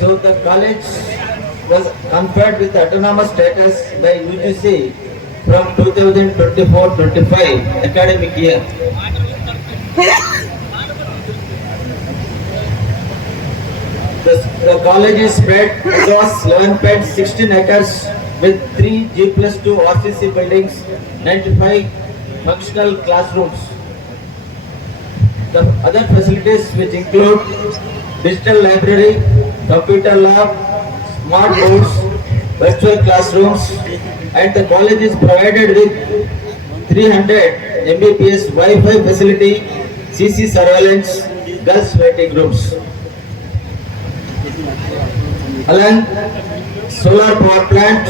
So the college was conferred with autonomous status by UGC from 2024-25 academic year. The college is spread across 11.16 acres with 3 G+2 RCC buildings, 95 functional classrooms. The other facilities which include digital library, computer lab, smart boards, virtual classrooms, and the college is provided with 300 Mbps Wi-Fi facility, CC surveillance, girls waiting groups. Along solar power plant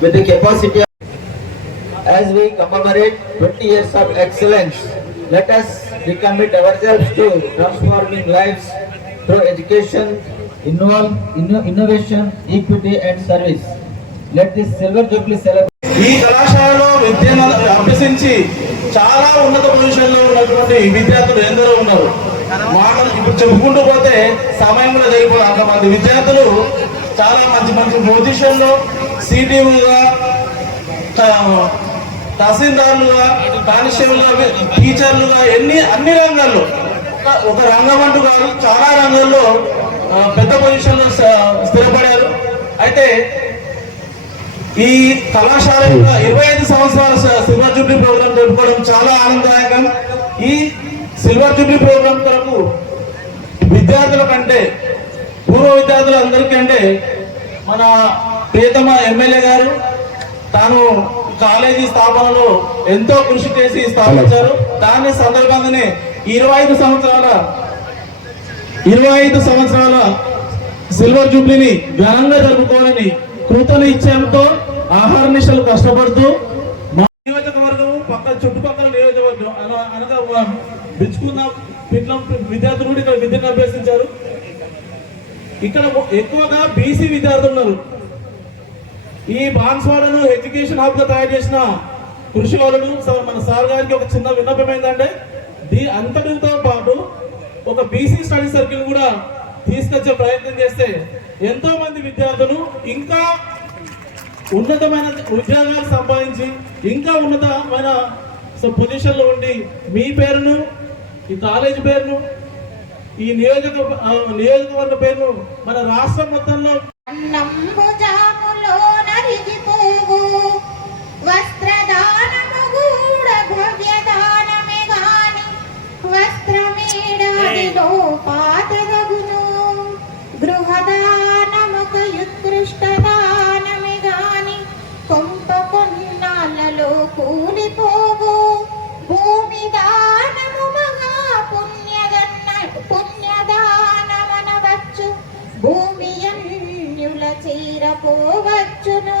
with the capacity of, as we commemorate 20 years of excellence, let us recommit ourselves to transforming lives through education, innovation, equity and service. Let this silver jubilee celebrate. ఈ కళాశాలలో విద్యను అభ్యసించి చాలా ఉన్నత పొజిషన్లో ఉన్నటువంటి విద్యార్థులు ఎందరో ఉన్నారు. మాటలు ఇప్పుడు చెప్పుకుంటూ పోతే సమయం కూడా జరిగిపోదు. అంతమంది విద్యార్థులు చాలా మంచి మంచి పొజిషన్లో సిటీలుగా, తహసీల్దారులుగా, కానిస్టేబుల్గా, టీచర్లుగా అన్ని రంగాల్లో, ఒక రంగం అంటూ కాదు చాలా రంగాల్లో పెద్ద పొజిషన్లో స్థిరపడారు. అయితే ఈ కళాశాల 25 సంవత్సరాల సిల్వర్ జూబ్లీ ప్రోగ్రాం జరుపుకోవడం చాలా ఆనందదాయకం. ఈ సిల్వర్ జూబ్లీ ప్రోగ్రాం కొరకు విద్యార్థుల కంటే, పూర్వ విద్యార్థులు అందరికంటే మన ప్రియతమ ఎమ్మెల్యే గారు తాను కాలేజీ స్థాపనలో ఎంతో కృషి చేసి స్థాపించారు. దాని సందర్భంగానే 25 సంవత్సరాల సిల్వర్ జూబ్లీని ఘనంగా జరుపుకోవాలని కృత నిశ్చయంతో ఆహారనిశలు కష్టపడుతూ మా నియోజకవర్గం చుట్టుపక్కల నియోజకవర్గం అనగా బిచ్చుకున్న విద్యార్థులు కూడా ఇక్కడ విద్యను అభ్యసించారు. ఇక్కడ ఎక్కువగా బీసీ విద్యార్థులు ఉన్నారు. ఈ బాన్స్వాడను ఎడ్యుకేషన్ హబ్ గా తయారు చేసిన కృషి వాళ్ళు మన సార్ గారికి ఒక చిన్న విన్నపం ఏంటంటే, అంతటితో పాటు ఒక బీసీ స్టడీ సర్కిల్ కూడా తీసుకొచ్చే ప్రయత్నం చేస్తే ఎంతో మంది విద్యార్థులు ఇంకా ఉన్నతమైన ఉద్యోగాలు సంపాదించి ఇంకా ఉన్నతమైన పొజిషన్లో ఉండి మీ పేరును, ఈ కాలేజీ పేరును, ఈ నియోజకవర్గ పేరును మన రాష్ట్రం మొత్తంలో కూలిపోవు భూమి దానము మహా పుణ్యదానమనవచ్చు. భూమి అన్యుల చీరపోవచ్చును,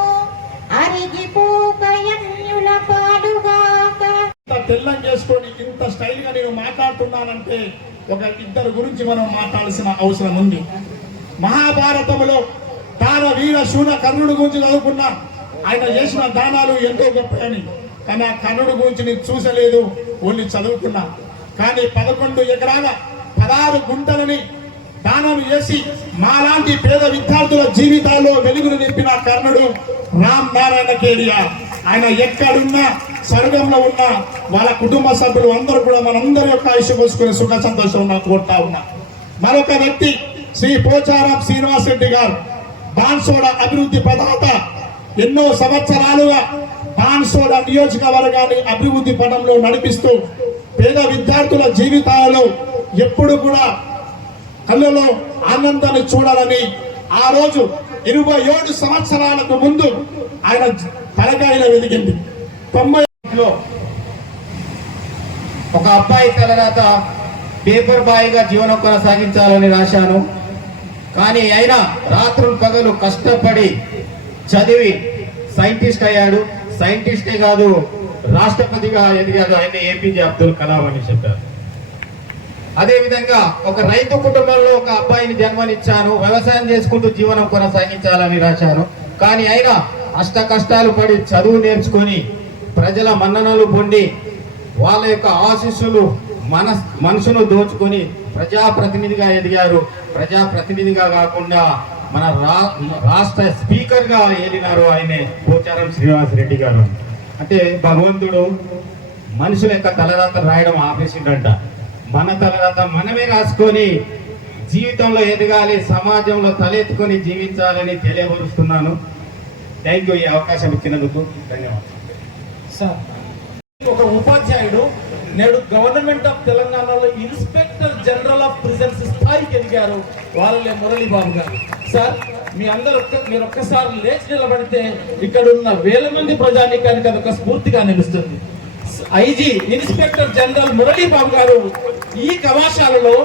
అరిగిపోక అన్యుల పాలుగాక. తెల్లం చేసుకొని ఇంత స్టైల్ గా నేను మాట్లాడుతున్నానంటే ఒక ఇద్దరు గురించి మనం మాట్లాడాల్సిన అవసరం ఉంది. మహాభారతంలో తాన వీర శూర కర్ణుడి గురించి చదువుకున్నా, ఆయన చేసిన దానాలు ఎంతో గొప్పని. కానీ ఆ కర్ణుడి గురించి నేను చూసలేదు, ఓన్లీ చదువుకున్నా. కానీ 11 ఎకరాల 16 గుంటలని దానం చేసి మాలాంటి పేద విద్యార్థుల జీవితాల్లో వెలుగును నింపిన కర్ణుడు రామ్ నారాయణ కేడియార్. ఆయన ఎక్కడున్నా, స్వర్గంలో ఉన్నా వాళ్ళ కుటుంబ సభ్యులు అందరూ కూడా మనందరి యొక్క ఆయుష్ పోసుకునే సుఖ సంతోషం కోరుతా ఉన్నా. మరొక వ్యక్తి శ్రీ పోచారం శ్రీనివాస్ రెడ్డి గారు, బాన్సోడ అభివృద్ధి ప్రదాత. ఎన్నో సంవత్సరాలుగా బాన్సోడ నియోజకవర్గాన్ని అభివృద్ధి పథంలో నడిపిస్తూ పేద విద్యార్థుల జీవితాలలో ఎప్పుడు కూడా కళ్ళలో ఆనందాన్ని చూడాలని ఆ రోజు 27 సంవత్సరాలకు ముందు ఆయన తలకాయలో వెలిగింది. 90లో ఒక అబ్బాయి తర్వాత పేపర్ బాయ్ గా జీవనం కొనసాగించాలని రాశాను. కానీ అయినా రాత్రులు పగలు కష్టపడి చదివి సైంటిస్ట్ అయ్యాడు. సైంటిస్టే కాదు, రాష్ట్రపతిగా ఎదిగాడు. ఆయన ఏపీజే అబ్దుల్ కలాం అని చెప్పారు. అదే విధంగా ఒక రైతు కుటుంబంలో ఒక అబ్బాయిని జన్మనిచ్చాను, వ్యవసాయం చేసుకుంటూ జీవనం కొనసాగించాలని రాశాను. కానీ అయినా అష్ట కష్టాలు పడి చదువు నేర్చుకొని ప్రజల మన్ననలు పొంది వాళ్ళ యొక్క ఆశీస్సులు మనసును దోచుకొని ప్రజాప్రతినిధిగా ఎదిగారు. ప్రజాప్రతినిధిగా కాకుండా మన రాష్ట్ర స్పీకర్ గా ఏలినారు ఆయనే పోచారం శ్రీనివాసరెడ్డి గారు. అంటే భగవంతుడు మనుషుల యొక్క తలరాత రాయడం ఆపేసిండంట. మన తలరాత మనమే రాసుకొని జీవితంలో ఎదగాలి, సమాజంలో తలెత్తుకొని జీవించాలని తెలియపరుస్తున్నాను. థ్యాంక్ యూ, ఈ అవకాశం ఇచ్చినందుకు ధన్యవాదాలు. సార్, ఒక ఉపాధ్యాయుడు నేడు గవర్నమెంట్ ఆఫ్ తెలంగాణలో ఇన్స్పెక్టర్ జనరల్ ఆఫ్ ప్రిజన్స్ స్థాయికి ఎదిగారు. వాళ్ళే మురళీ బాబు గారు. సార్, మీరు ఒక్కసారి లేచి నిలబడితే ఇక్కడ ఉన్న వేల మంది ప్రజానీకానికి అదొక స్ఫూర్తిగా నిలుస్తుంది. ఐజీ ఇన్స్పెక్టర్ జనరల్ మురళీ బాబు గారు ఈ కళాశాలలో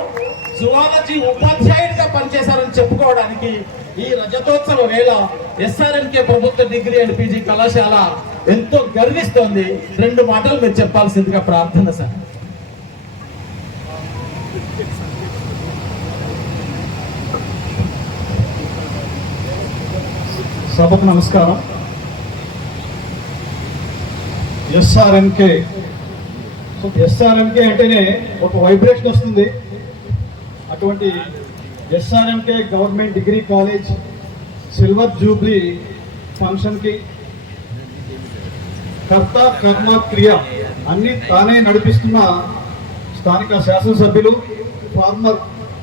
జువాలజీ ఉపాధ్యాయుడిగా పనిచేశారని చెప్పుకోవడానికి ఈ రజతోత్సవ వేళ ఎస్ఆర్ఎన్కే ప్రభుత్వ డిగ్రీ అండ్ పీజీ కళాశాల ఎంతో గర్విస్తోంది. 2 మాటలు మీరు చెప్పాల్సిందిగా ప్రార్థన సార్. సభకు నమస్కారం. ఎస్ఆర్ఎన్కే అంటేనే ఒక వైబ్రేషన్ వస్తుంది. అటువంటి SRNK government degree college silver jubilee ఫంక్షన్కి కర్త కర్మ క్రియ అన్ని తానే నడిపిస్తున్న స్థానిక శాసనసభ్యులు ఫార్మర్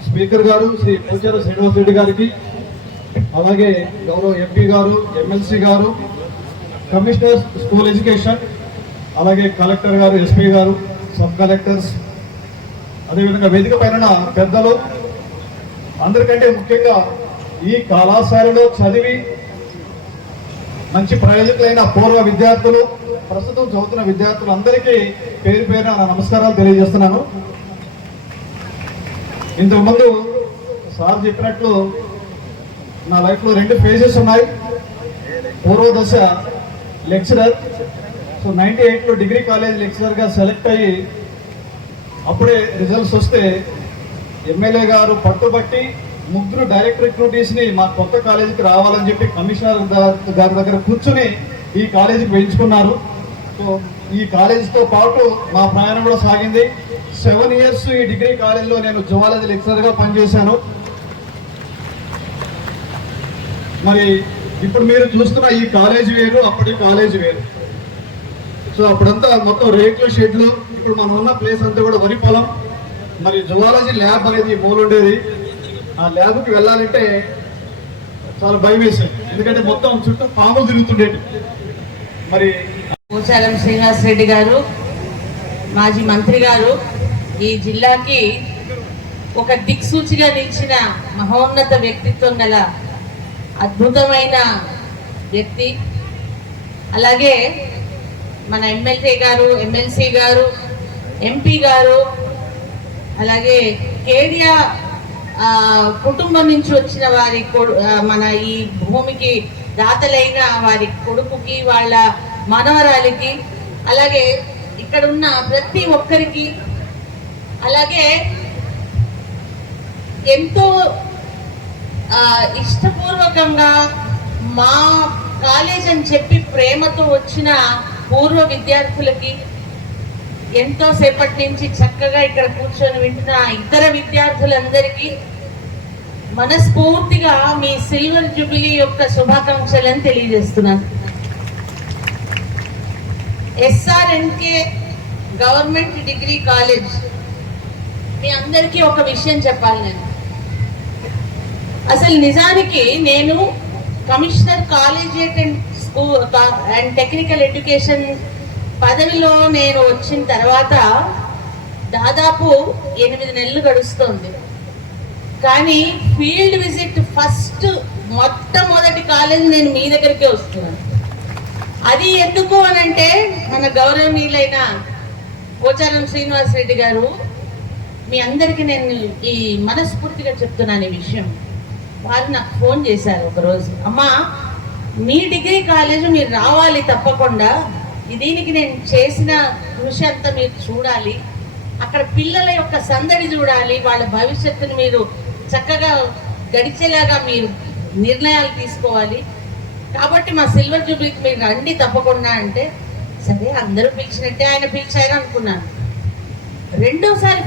స్పీకర్ గారు శ్రీ పోచారం శ్రీనివాసరెడ్డి గారికి, అలాగే గౌరవ ఎంపీ గారు, ఎమ్మెల్సీ గారు, కమిషనర్ స్కూల్ ఎడ్యుకేషన్, అలాగే కలెక్టర్ గారు, ఎస్పీ గారు, సబ్ కలెక్టర్స్, అదేవిధంగా వేదిక పైన పెద్దలు, అందరికంటే ముఖ్యంగా ఈ కళాశాలలో చదివి మంచి ప్రయోజకులైన పూర్వ విద్యార్థులు, ప్రస్తుతం చదువుతున్న విద్యార్థులు అందరికీ పేరు పేరున నా నమస్కారాలు తెలియజేస్తున్నాను. ఇంతకుముందు సార్ చెప్పినట్లు నా లైఫ్లో 2 ఫేజెస్ ఉన్నాయి. పూర్వ దశ లెక్చరర్. సో 98లో డిగ్రీ కాలేజ్ లెక్చరర్గా సెలెక్ట్ అయ్యి అప్పుడే రిజల్ట్స్ వస్తే ఎమ్మెల్యే గారు పట్టుబట్టి 3 డైరెక్ట్ రిక్రూటీస్ని మా కొత్త కాలేజీకి రావాలని చెప్పి కమిషనర్ గారి దగ్గర కూర్చుని ఈ కాలేజీకి వేయించుకున్నారు. సో ఈ కాలేజీతో పాటు మా ప్రయాణం కూడా సాగింది. 7 ఇయర్స్ ఈ డిగ్రీ కాలేజీలో నేను జువాలజీ లెక్చరర్గా పనిచేశాను. మరి ఇప్పుడు మీరు చూస్తున్న ఈ కాలేజీ వేరు, అప్పటి కాలేజీ వేరు. సో అప్పుడంతా మొత్తం రేకుల షెడ్లు, ఇప్పుడు మనం ఉన్న ప్లేస్ అంతా కూడా వరి పొలం. మరి జువాలజీ ల్యాబ్ అనేది మూలుండేది. ఆ ల్యాబ్కి వెళ్ళాలంటే చాలా భయం వేసేది, ఎందుకంటే మొత్తం చుట్టూ పాములు తిరుగుతుండేవి. మరి పోచారం శ్రీనివాసరెడ్డి గారు, మాజీ మంత్రి గారు, ఈ జిల్లాకి ఒక దిక్సూచిగా నిలిచిన మహోన్నత వ్యక్తిత్వం గల అద్భుతమైన వ్యక్తి. అలాగే మన ఎమ్మెల్యే గారు, ఎమ్మెల్సీ గారు, ఎంపీ గారు, అలాగే కేడియా కుటుంబం నుంచి వచ్చిన వారి మన ఈ భూమికి దాతలైన వారి కొడుకుకి, వాళ్ళ మనవరాలికి, అలాగే ఇక్కడ ఉన్న ప్రతి ఒక్కరికి, అలాగే ఎంతో ఇష్టపూర్వకంగా మా కాలేజ్ అని చెప్పి ప్రేమతో వచ్చిన పూర్వ విద్యార్థులకి, ఎంతో సేపటి నుంచి చక్కగా ఇక్కడ కూర్చొని వింటున్న ఇతర విద్యార్థులందరికీ మనస్ఫూర్తిగా మీ సిల్వర్ జూబిలీ యొక్క శుభాకాంక్షలను తెలియజేస్తున్నాను. ఎస్ఆర్ఎన్కే గవర్నమెంట్ డిగ్రీ కాలేజ్, మీ అందరికీ ఒక విషయం చెప్పాలి. నేను అసలు నిజానికి నేను commissioner collegiate and school and technical education పదవిలో నేను వచ్చిన తర్వాత దాదాపు 8 నెలలు గడుస్తోంది. కానీ ఫీల్డ్ విజిట్ మొట్టమొదటి కాలేజ్ నేను మీ దగ్గరికే వస్తున్నాను. అది ఎందుకు అనంటే మన గౌరవనీయులైన పోచారం శ్రీనివాస్ రెడ్డి గారు, మీ అందరికీ నేను ఈ మనస్ఫూర్తిగా చెప్తున్నాను ఈ విషయం. వారు నాకు ఫోన్ చేశారు ఒకరోజు, అమ్మా మీ డిగ్రీ కాలేజ్ మీరు రావాలి తప్పకుండా, దీనికి నేను చేసిన కృషి అంతా మీరు చూడాలి, అక్కడ పిల్లల యొక్క సందడి చూడాలి, వాళ్ళ భవిష్యత్తుని మీరు చక్కగా గడిచేలాగా మీరు నిర్ణయాలు తీసుకోవాలి, కాబట్టి మా సిల్వర్ జూబ్లీకి మీరు రండి తప్పకుండా అంటే, సరే అందరూ పిలిచినట్టే ఆయన పిలిచారు అనుకున్నాను. రెండోసారి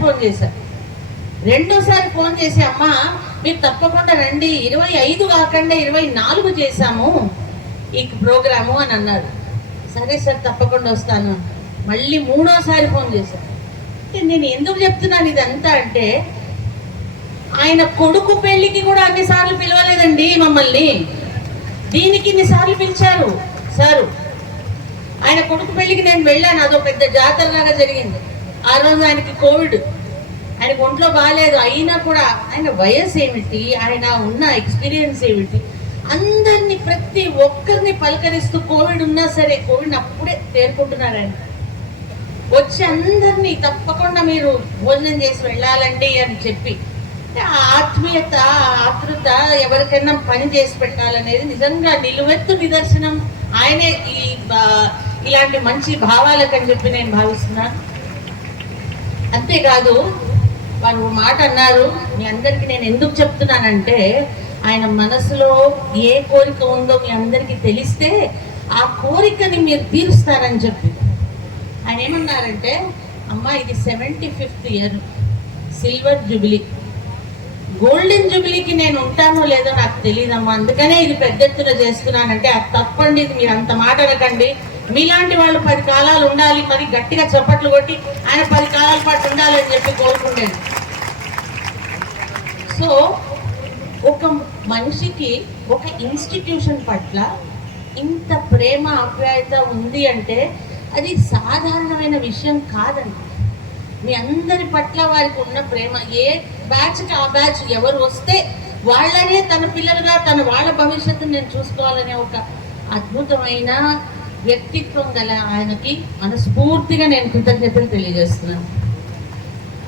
ఫోన్ చేసి అమ్మ మీరు తప్పకుండా రండి, 25 కాకుండా 24 చేశాము ఈ ప్రోగ్రాము అని అన్నారు. సరే సార్ తప్పకుండా వస్తాను. మళ్ళీ 3వ ఫోన్ చేశాను. నేను ఎందుకు చెప్తున్నాను ఇదంతా అంటే, ఆయన కొడుకు పెళ్లికి కూడా అన్నిసార్లు పిలవలేదండి మమ్మల్ని, దీనికి ఇన్నిసార్లు పిలిచారు సారు. ఆయన కొడుకు పెళ్లికి నేను వెళ్ళాను, అదో పెద్ద జాతరలాగా జరిగింది. ఆ రోజు ఆయనకి కోవిడ్, ఆయనకు ఒంట్లో బాగాలేదు, అయినా కూడా ఆయన వయసు ఏమిటి, ఆయన ఉన్న ఎక్స్పీరియన్స్ ఏమిటి, అందరినీ ప్రతి ఒక్కరిని పలకరిస్తూ, కోవిడ్ ఉన్నా సరే కోవిడ్ అప్పుడే తేరుకుంటున్నారు ఆయన. వచ్చి అందరినీ తప్పకుండా మీరు భోజనం చేసి వెళ్ళాలండి అని చెప్పి, ఆత్మీయత ఆతృత ఎవరికైనా పని చేసి పెట్టాలనేది నిజంగా నిలువెత్తు నిదర్శనం ఆయనే ఇలాంటి మంచి భావాలకని చెప్పి నేను భావిస్తున్నాను. అంతేకాదు వారు మాట అన్నారు, మీ అందరికీ నేను ఎందుకు చెప్తున్నానంటే, ఆయన మనసులో ఏ కోరిక ఉందో మీ అందరికీ తెలిస్తే ఆ కోరికని మీరు తీరుస్తారని చెప్పి ఆయన ఏమన్నారంటే, అమ్మ ఇది 75th year silver jubilee, golden జూబిలీకి నేను ఉంటానో లేదో నాకు తెలియదమ్మా, అందుకనే ఇది పెద్ద ఎత్తున చేస్తున్నానంటే, అది తప్పండి, ఇది మీరు అంత మాట అనకండి, మీలాంటి వాళ్ళు 10 కాలాలు ఉండాలి, మరి గట్టిగా చప్పట్లు కొట్టి ఆయన 10 కాలాల పాటు ఉండాలని చెప్పి కోరుకుంటాను. సో ఒక మనిషికి ఒక ఇన్స్టిట్యూషన్ పట్ల ఇంత ప్రేమ ఆప్యాయత ఉంది అంటే అది సాధారణమైన విషయం కాదండి. మీ అందరి పట్ల వారికి ఉన్న ప్రేమ, ఏ బ్యాచ్కి ఆ బ్యాచ్ ఎవరు వస్తే వాళ్ళనే తన పిల్లలుగా వాళ్ళ భవిష్యత్తును నేను చూసుకోవాలనే ఒక అద్భుతమైన వ్యక్తిత్వం గల ఆయనకి మనస్ఫూర్తిగా నేను కృతజ్ఞతలు తెలియజేస్తున్నాను.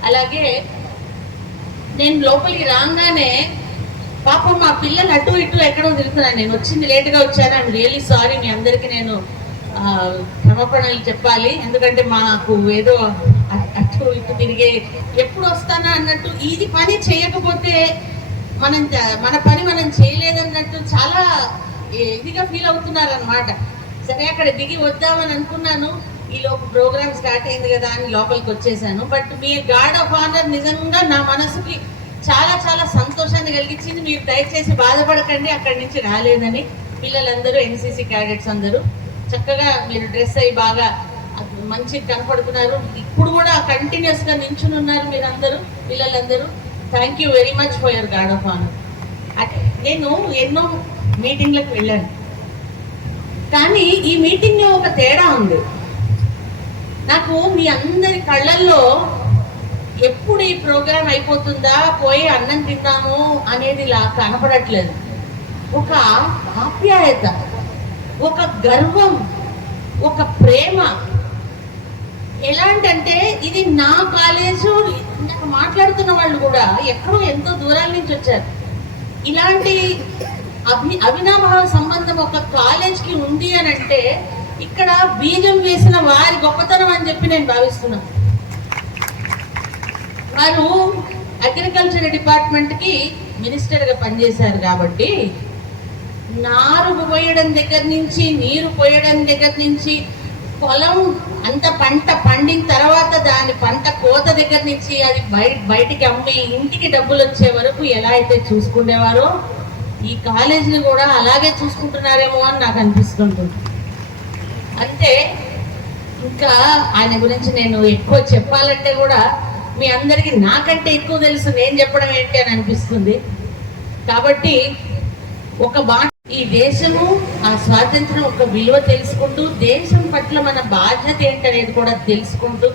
అలాగే నేను లోపలికి రాగానే పాపం మా పిల్లలు అటు ఇటు ఎక్కడో తిరుగుతున్నాను, నేను వచ్చింది లేటుగా వచ్చాను, ఐఎమ్ రియల్లీ సారీ, మీ అందరికీ నేను క్షమాపణలు చెప్పాలి, ఎందుకంటే మాకు ఏదో అటు ఇటు తిరిగే ఎప్పుడు వస్తానా అన్నట్టు, ఇది పని చేయకపోతే మన పని మనం చేయలేదన్నట్టు చాలా ఇదిగా ఫీల్ అవుతున్నారు అనమాట. సరే అక్కడ దిగి వద్దామని అనుకున్నాను, ఈలోపు ప్రోగ్రామ్ స్టార్ట్ అయింది కదా అని లోపలికి వచ్చేసాను. But me guard of honour నిజంగా నా మనసుకి చాలా చాలా సంతోషాన్ని కలిగించింది. మీరు దయచేసి బాధపడకండి అక్కడి నుంచి రాలేదని. పిల్లలందరూ ఎన్సీసీ క్యాడెట్స్ అందరూ చక్కగా మీరు డ్రెస్ అయ్యి బాగా మంచి కనపడుతున్నారు, ఇప్పుడు కూడా కంటిన్యూస్ గా నించుని ఉన్నారు మీరందరూ, పిల్లలందరూ. Thank you very much for your guard of honour. నేను ఎన్నో మీటింగ్లకు వెళ్ళాను, కానీ ఈ మీటింగ్ లో ఒక తేడా ఉంది. నాకు మీ అందరి కళ్ళల్లో ఎప్పుడు ఈ ప్రోగ్రాం అయిపోతుందా, పోయి అన్నం తిందాము అనేది ఇలా కనపడట్లేదు. ఒక ఆప్యాయత, ఒక గర్వం, ఒక ప్రేమ. ఎలాంటంటే ఇది నా కాలేజు, నాకు మాట్లాడుతున్న వాళ్ళు కూడా ఎక్కడో ఎంతో దూరాల నుంచి వచ్చారు. ఇలాంటి అవినాభావ సంబంధం ఒక కాలేజ్కి ఉంది అని అంటే ఇక్కడ బీజం వేసిన వారి గొప్పతనం అని చెప్పి నేను భావిస్తున్నాను. వారు అగ్రికల్చర్ డిపార్ట్మెంట్కి మినిస్టర్గా పనిచేశారు కాబట్టి నారు పోయడం దగ్గర నుంచి, నీరు పోయడం దగ్గర నుంచి, పొలం అంత పంట పండిన తర్వాత దాని పంట కోత దగ్గర నుంచి అది బయటికి అమ్మి ఇంటికి డబ్బులు వచ్చే వరకు ఎలా అయితే చూసుకునేవారో ఈ కాలేజీని కూడా అలాగే చూసుకుంటున్నారేమో అని నాకు అనిపిస్తుంటుంది. అంటే ఇంకా ఆయన గురించి నేను ఎక్కువ చెప్పాలంటే కూడా మీ అందరికీ నాకంటే ఎక్కువ తెలుసు, నేను చెప్పడం ఏంటి అని అనిపిస్తుంది. కాబట్టి ఒక ఈ దేశము ఆ స్వాతంత్రం ఒక విలువ తెలుసుకుంటూ దేశం పట్ల మన బాధ్యత ఏంటనేది కూడా తెలుసుకుంటూ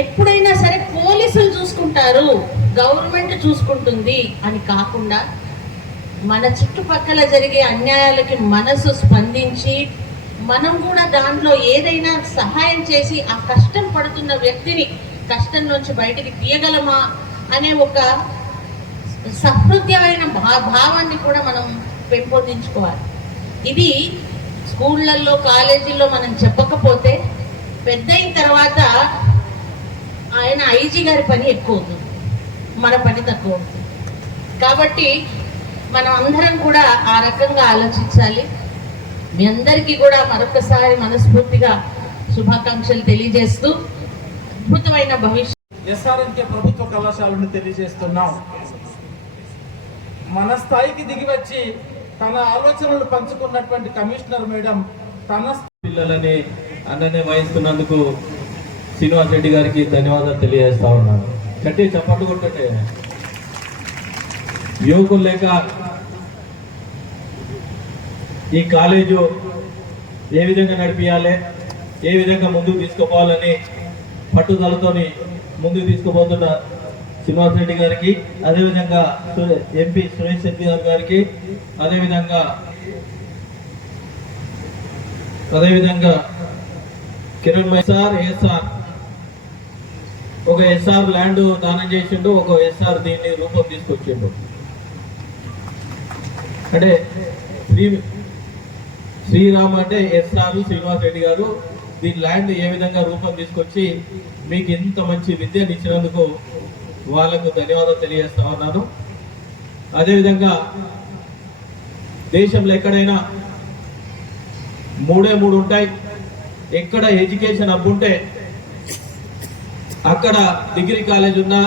ఎప్పుడైనా సరే పోలీసులు చూసుకుంటారు, గవర్నమెంట్ చూసుకుంటుంది అని కాకుండా మన చుట్టుపక్కల జరిగే అన్యాయాలకి మనసు స్పందించి మనం కూడా దాంట్లో ఏదైనా సహాయం చేసి ఆ కష్టం పడుతున్న వ్యక్తిని కష్టం నుంచి బయటికి తీయగలమా అనే ఒక సహృదయమైన భావాన్ని కూడా మనం పెంపొందించుకోవాలి. ఇది స్కూళ్ళల్లో కాలేజీల్లో మనం చెప్పకపోతే పెద్ద అయిన తర్వాత ఆయన ఐజీ గారి పని ఎక్కువ అవుతుంది, మన పని తక్కువ అవుతుంది. కాబట్టి మనం అందరం కూడా ఆ రకంగా ఆలోచించాలి. మీ అందరికీ కూడా మరొకసారి మనస్ఫూర్తిగా శుభాకాంక్షలు తెలియజేస్తూ అద్భుతమైన భవిష్యత్ ఎస్ఆర్ఎన్కే ప్రభుత్వ కళాశాలను తెలియజేస్తున్నాం. మన స్థాయికి దిగి వచ్చి తన ఆలోచనలు పంచుకున్నటువంటి కమిషనర్ మేడం తన పిల్లలని అన్ననే వహిస్తున్నందుకు శ్రీనివాస్ రెడ్డి గారికి ధన్యవాదాలు తెలియజేస్తా ఉన్నాను. గట్టి చప్పట్లు కొట్టండి. యువకులు లేక ఈ కాలేజు ఏ విధంగా నడిపించాలి, ఏ విధంగా ముందుకు తీసుకుపోవాలని పట్టుదలతోని ముందుకు తీసుకుపోతున్న శ్రీనివాస్ రెడ్డి గారికి, అదేవిధంగా ఎంపీ సురేష్ శెట్టి గారికి, అదేవిధంగా కిరణ్ సార్ ఏఎస్ఆర్ ఒక ఎస్ఆర్ ల్యాండ్ దానం చేసిండు, ఒక ఎస్ఆర్ దీన్ని రూపం తీసుకొచ్చిండు. అంటే శ్రీరామ్ అంటే ఎస్ఆర్ శ్రీనివాస్ రెడ్డి గారు దీని ల్యాండ్ ఏ విధంగా రూపం తీసుకొచ్చి మీకు ఇంత మంచి విద్యను ఇచ్చినందుకు వాళ్ళకు ధన్యవాదాలు తెలియజేస్తా ఉన్నాను. అదేవిధంగా దేశంలో ఎక్కడైనా మూడు ఉంటాయి. ఎక్కడ ఎడ్యుకేషన్ హబ్ ఉంటే అక్కడ డిగ్రీ కాలేజ్ ఉన్నా,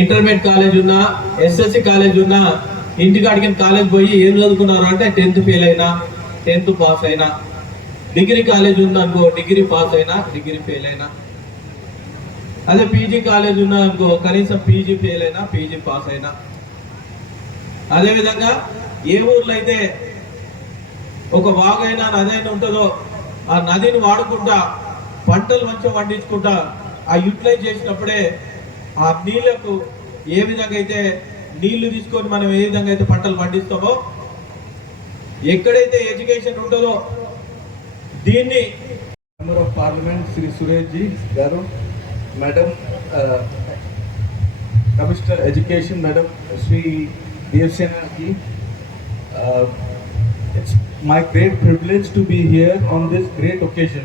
ఇంటర్మీడియట్ కాలేజ్ ఉన్నా, ఎస్ఎస్సి కాలేజ్ ఉన్నా, ఇంటికాడికి కాలేజ్ పోయి ఏం చదువుకున్నారు అంటే 10th ఫెయిల్ అయినా, 10th పాస్ అయినా, డిగ్రీ కాలేజ్ ఉందనుకో డిగ్రీ పాస్ అయినా, డిగ్రీ ఫెయిల్ అయినా, అదే పీజీ కాలేజ్ ఉన్నదనుకో కనీసం పీజీ ఫెయిల్ అయినా, పీజీ పాస్ అయినా. అదేవిధంగా ఏ ఊర్లో అయితే ఒక వాగైనా నదైనా ఉంటుందో ఆ నదిని వాడుకుంటా పంటలు మంచిగా పండించుకుంటా ఆ యూటిలైజ్ చేసినప్పుడే ఆ నీళ్లకు ఏ విధంగా అయితే నీళ్లు తీసుకొని మనం ఏ విధంగా అయితే పంటలు పండిస్తామో, ఎక్కడైతే ఎడ్యుకేషన్ ఉంటుందో దీన్ని Member of Parliament Sri Suresh Ji Garu, Madam Commissioner Education Madam Sri Devsena Ji, it's my great privilege to be here on this great occasion.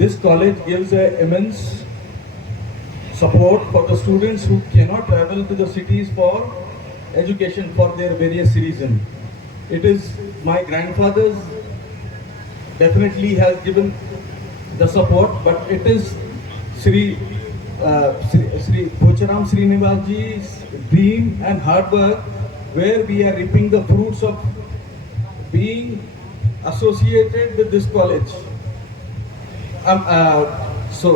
This college gives an immense support for the students who cannot travel to the cities for education for their various reasons. It is my grandfather's definitely has given the support, but it is Sri Pocharam Srinivas Ji's dream and hard work where we are reaping the fruits of being associated with this college. So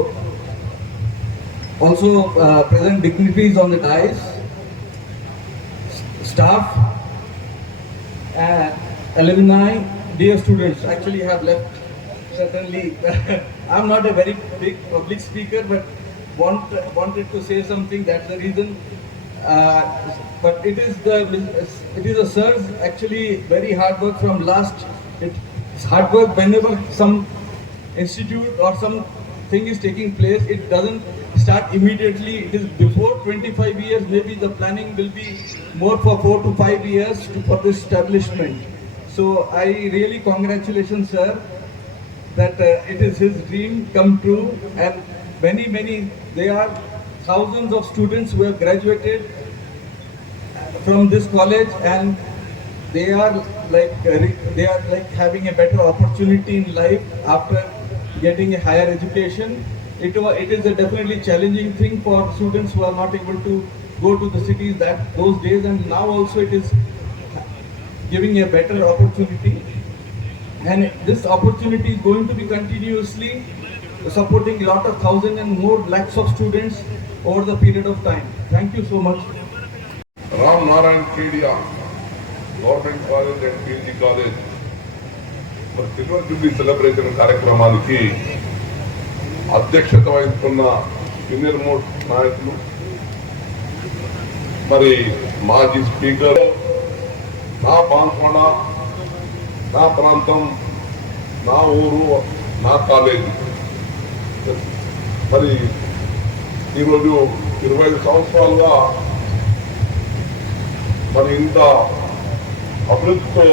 also present dignitaries on the dais, staff, alumni, dear students. Actually have left certainly. I'm not a very big public speaker, but wanted to say something. That's the reason. But it is a sir's actually very hard work from last. It's hard work whenever some institute or some thing is taking place. It doesn't start immediately. It is before 25 years. Maybe the planning will be more for 4 to 5 years for this establishment. So I really congratulations, sir, that it is his dream come true, and many there are thousands of students who have graduated from this college, and they are like having a better opportunity in life after getting a higher education. It is a definitely challenging thing for students who are not able to go to the cities those days, and now also it is giving a better opportunity, and this opportunity is going to be continuously supporting a lot of thousands and more lakhs of students over the period of time. Thank you so much. Ram Narayan Kedia government college and PG college మరి silver Jubilee celebration కార్యక్రమానికి అధ్యక్షత వహిస్తున్న senior most నాయకులు, మరి మాజీ speaker, నా బాన్స్వాడ, నా ప్రాంతం, నా ఊరు, నా కాలేజీ. మరి ఈరోజు 25 సంవత్సరాలుగా మరి ఇంత అభివృద్ధితో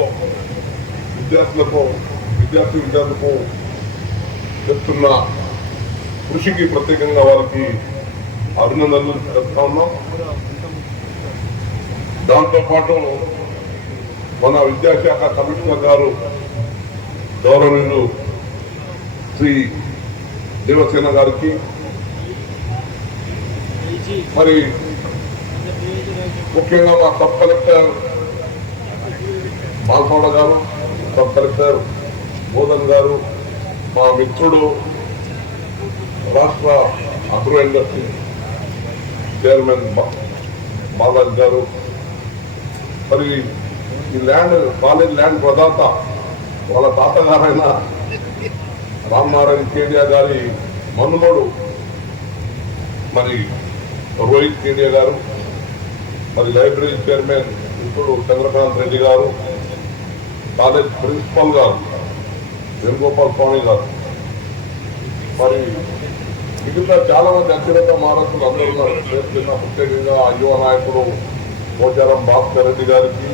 విద్యార్థులకు చేస్తున్న కృషికి ప్రత్యేకంగా వారికి అభినందనలు తెలుపుతా ఉన్నాం. దాంతోపాటు మన విద్యాశాఖ కమిషనర్ గారు గౌరవనీయులు శ్రీ దేవసేన గారికి, మరి ముఖ్యంగా మా సబ్ కలెక్టర్ బాల్పాడ గారు, సబ్ కలెక్టర్ బోధన్ గారు, మా మిత్రుడు రాష్ట్ర అగ్రో ఇండస్ట్రీ చైర్మన్ బాలాజీ గారు, మరి ఈ కాలేజ్ ల్యాండ్ ప్రదాత వాళ్ళ తాతగారైన రామ్నారాయణ కేడియా గారి మనుమడు మరి రోహిత్ కేడియా గారు, మరి లైబ్రరీ చైర్మన్ ఇప్పుడు చంద్రకాంత్ రెడ్డి గారు, కాలేజ్ ప్రిన్సిపల్ గారు వేణుగోపాల్ స్వామి గారు, మరి మిగతా చాలా మంది అత్యున్నత మారకులు అందరూ చేస్తున్న ప్రత్యేకంగా యువ నాయకుడు పోచారం భాస్కర్ రెడ్డి గారికి,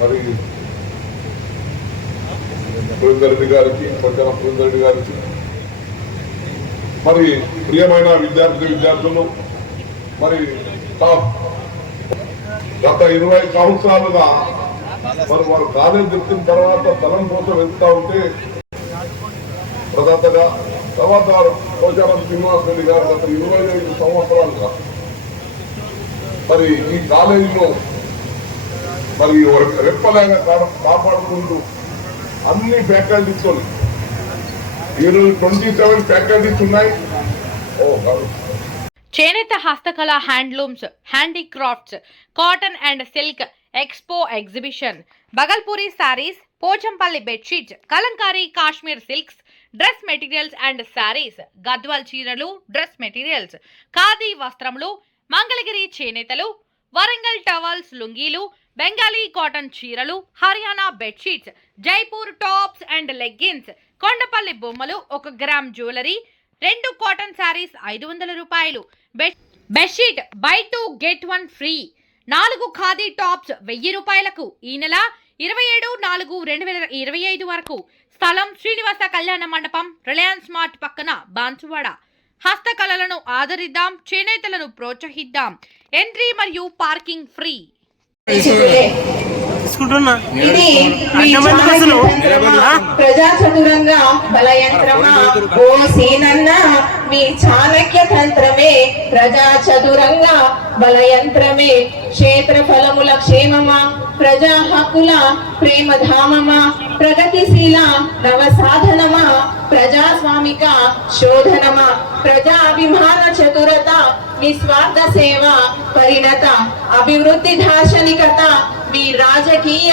మరి సురేందర్ రెడ్డి గారికి, పోచారం సురేందర్ రెడ్డి గారికి, మరి ప్రియమైన విద్యార్థులు, మరి గత 20 సంవత్సరాలుగా మరి వారు కాలేజ్ తెచ్చిన తర్వాత స్థలం కోసం వెళ్తా ఉంటే ప్రదాతగా, తర్వాత పోచారం శ్రీనివాస్ రెడ్డి గారు గత 25 సంవత్సరాలుగా మరి ఈ కాలేజీలో మరి రెప్పలాగా కాపాడుకుంటూ అన్ని ఫ్యాకల్టీస్ ఈరోజు 27 ఫ్యాకల్టీస్ ఉన్నాయి. చేనేత హస్తకళ, handlooms, handicrafts, cotton and silk expo exhibition, Bhagalpuri saris, Pochampalli bedsheets, Kalamkari Kashmir silks, dress materials and saris, Gadwal చీరలు, డ్రెస్ మెటీరియల్స్, ఖాదీ వస్త్రములు, మంగళగిరి చేనేతలు, వరంగల్ టవల్స్, లుంగీలు, బెంగాలీ కాటన్ చీరలు, Haryana bedsheets, Jaipur tops and leggings, Kondapalli బొమ్మలు, 1 గ్రామ్ జ్యువెలరీ, 2 కాటన్ శారీస్ 500 రూపాయలు, bedsheet buy 2 get 1 free, 4 khadi tops 1000 రూపాయలకు. ఈ నెల 27/4/2025 వరకు. స్థలం శ్రీనివాస కళ్యాణ మండపం, రిలయన్స్ మార్ట్ పక్కన, బాన్సువాడ. హస్తకళలను ఆదరిద్దాం, చేనేతలను ప్రోత్సహిద్దాం. ఎంట్రీ మరియు పార్కింగ్ ఫ్రీ. ఇది ప్రజా చతురంగ బలయంత్రమా ఓ సీనన్న, మీ చాణక్య తంత్రమే ప్రజా చతురంగ బలయంత్రమే. క్షేత్రఫలముల క్షేమమా, ప్రజా హక్కుల ప్రేమధామమా, ప్రగతిశీల నవ సాధనమా, ప్రజాస్వామిక శోధనమా, ప్రజాభిమాన చతురత, నిస్వార్థ సేవ పరిణత, అభివృద్ధి దార్శనికత, మీ రాజకీయ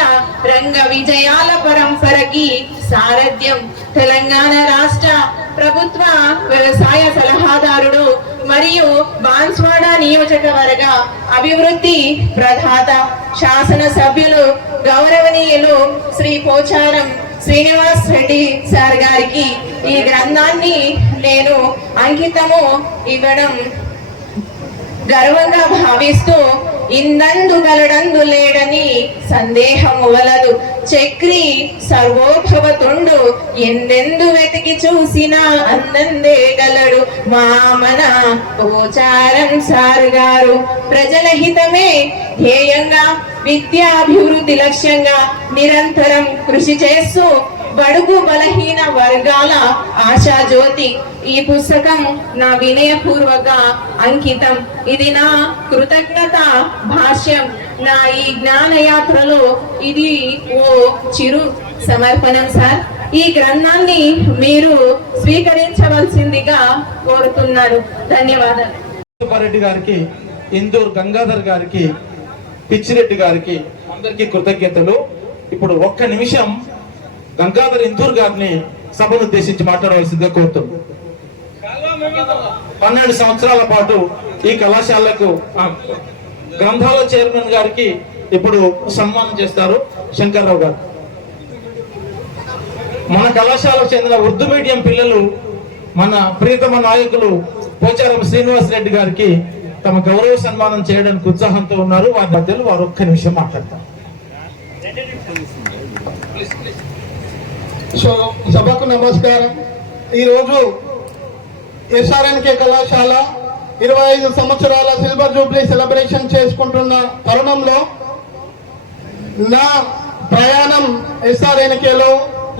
రంగ విజయాల పరంపరకి సారథ్యం. తెలంగాణ రాష్ట్ర ప్రభుత్వ వ్యవసాయ సలహాదారుడు మరియు బాన్స్వాడ నియోజకవర్గ అభివృద్ధి ప్రదాత, శాసన సభ్యులు గౌరవనీయులు శ్రీ పోచారం శ్రీనివాస్ రెడ్డి సార్ గారికి ఈ గ్రంథాన్ని నేను అంకితము ఇవ్వడం గర్వంగా భావిస్తూ, ఇందందు గలడందు లేడని సందేహము వలదు, చక్రి సర్వోభవతుండు, ఎందెందు వెతికి చూసినా అందందే గలడు మా మన పోచారం సార్ గారు. ప్రజల హితమే ధ్యేయంగా, విద్యాభివృద్ధి లక్ష్యంగా నిరంతరం కృషి చేస్తూ బడుగు బలహీన వర్గాల ఆశాజ్యోతి. ఈ పుస్తకం నా వినయపూర్వక అంకితం. ఇది నా కృతజ్ఞత భాష్యం. నా ఈ జ్ఞానయాత్రలో ఇది ఓ చిరు సమర్పణం సార్. ఈ గ్రంథాన్ని మీరు స్వీకరించవలసిందిగా కోరుతున్నాను. ధన్యవాదాలు. రెడ్డి గారికి, ఇందూర్ గంగాధర్ గారికి పిచ్చిరెడ్డి గారికి అందరికీ కృతజ్ఞతలు. ఇప్పుడు ఒక్క నిమిషం గంగాధర్ ఇందూర్ గారిని సభను ఉద్దేశించి మాట్లాడవలసిందిగా కోరుతున్నాం. 12 సంవత్సరాల పాటు ఈ కళాశాలకు గ్రంథాలయ చైర్మన్ గారికి ఇప్పుడు సన్మానం చేస్తారు శంకర్రావు గారు. మన కళాశాలకు చెందిన ఉర్దూ మీడియం పిల్లలు మన ప్రియతమ నాయకులు పోచారం శ్రీనివాస్ రెడ్డి గారికి తమ గౌరవ సన్మానం చేయడానికి ఉత్సాహంతో ఉన్నారు. వారి మధ్యలో వారు ఒక్క నిమిషం మాట్లాడతారు. సభకు నమస్కారం. ఈరోజు ఎస్ఆర్ఎన్కే కళాశాల 25 సంవత్సరాల సిల్వర్ జూబ్లీ సెలబ్రేషన్ చేసుకుంటున్న తరుణంలో నా ప్రయాణం ఎస్ఆర్ఎన్కేలో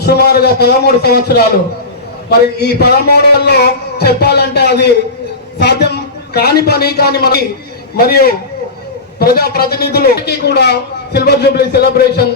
సుమారుగా 13 సంవత్సరాలు. మరి ఈ 13లో చెప్పాలంటే అది సాధ్యం కాని పని. కానీ మరియు ప్రజాప్రతినిధులు కూడా సిల్వర్ జూబ్లీ సెలబ్రేషన్